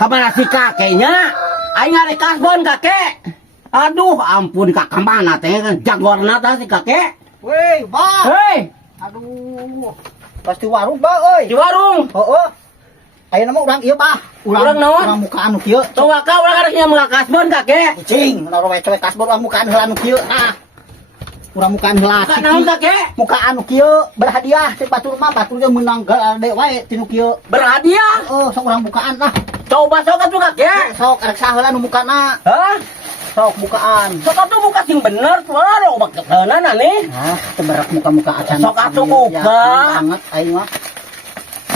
Kamana si kakeknya? Aing ngarek kasbon kakek. Aduh, ampun kakak mana teh kan jagorna tah si kakek. Weh, Bah. Hei, Aduh. Pasti warung, Bah, euy. di warung. Heeh. Ayeuna mah urang ieu, Bah. Urang naon? Urang muka anu kieu. Coba kau urang areknya muka kasbon kakek. Cing, naruh we cewek kasbon urang mukaan heula anu kieu. Nah. Urang mukaan heula. Kak naon kakek? Muka anu kieu berhadiah ti batur mah batur ge meunang gede wae tinu kieu. Berhadiah. Oh, sok urang bukaan lah. Coba sok atuh kakek. Sok arek saheula nu mukana. Hah? Sok bukaan. Sok atuh muka sing bener tuh lo bakeunan nih. Hah, teberak muka-muka acan. Sok atuh muka. Banget aing mah.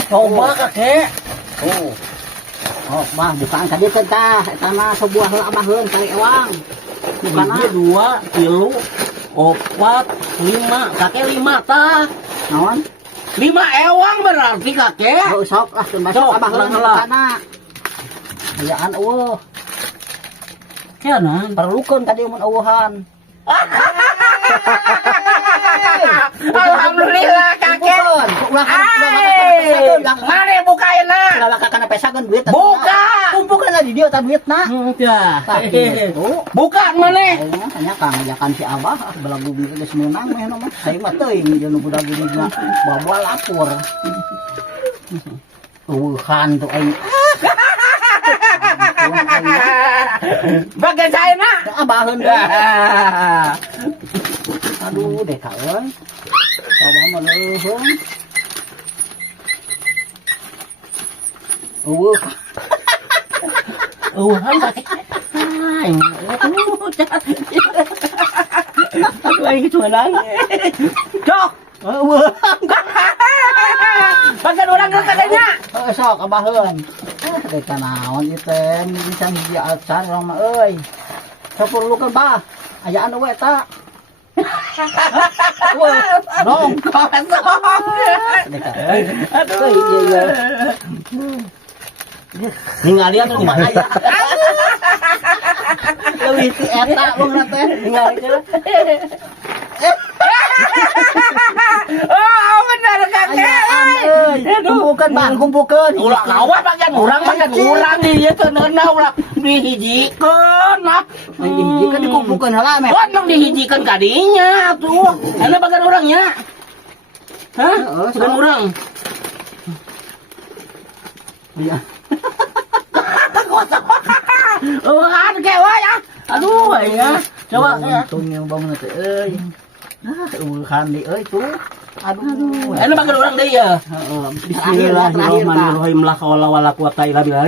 Coba kakek. Oh. Oh, Bah, bukaan ka dieu tah. Eta mah sebuah heula mah heun kali ewang. Mukana Hiji, 2, 3, 4, 5. Kakek 5 tah. naon? 5 ewang berarti kakek. Oh, sok lah teu Sok, masuk abah heula heula. mukana. Ayaan eueuh. Kianan. Perlukeun tadi mun eueuhan. Alhamdulillah kakek. Mari bukain nah. Kalau kakak pesakeun duit. Buka. Kumpulkeun di dieu tah duitna. Ya. Tah kitu. Buka mana? Hanya kang ajakan si Abah belagu geus meunang meh mah. Saya mah teuing jeung budak gini bawa lapor. Eueuhan tuh aing. Bagian saya nak. Abaheun. Aduh, deka euy. Abah mah leuheung. Eueuh. Uhan kakek. Lagi cuma lagi. Cok. Eueuh. Bagian orang ke katanya. Sok abaheun. Deka naon ieu teh bisa hiji acan urang mah euy. Saperlukeun Bah. Ayaan we eta. Dong. Deka. Aduh. Iya. Ningali atuh di mana ya? Leuwih ti eta beungeuna teh. Ningali teh. Oh, benar kakek. Kumpulkeun Bang, kumpulkeun. Ulah kawan bagian urang di ieu teh neuna ulah dihijikeun nah. Ai dihijikeun dikumpulkeun heula meh. Wah, nu dihijikeun ka dinya atuh. Ana bagian urangnya. Hah? Bagian urang. Iya. Uhan kewa ya. Aduh ya. Coba ya. Untung yang bangun teh euy. Uhan di euy tuh. Aduh. Ana bagian urang deui ya. Heeh. Bismillahirrahmanirrahim. La haula wala quwata illa billah.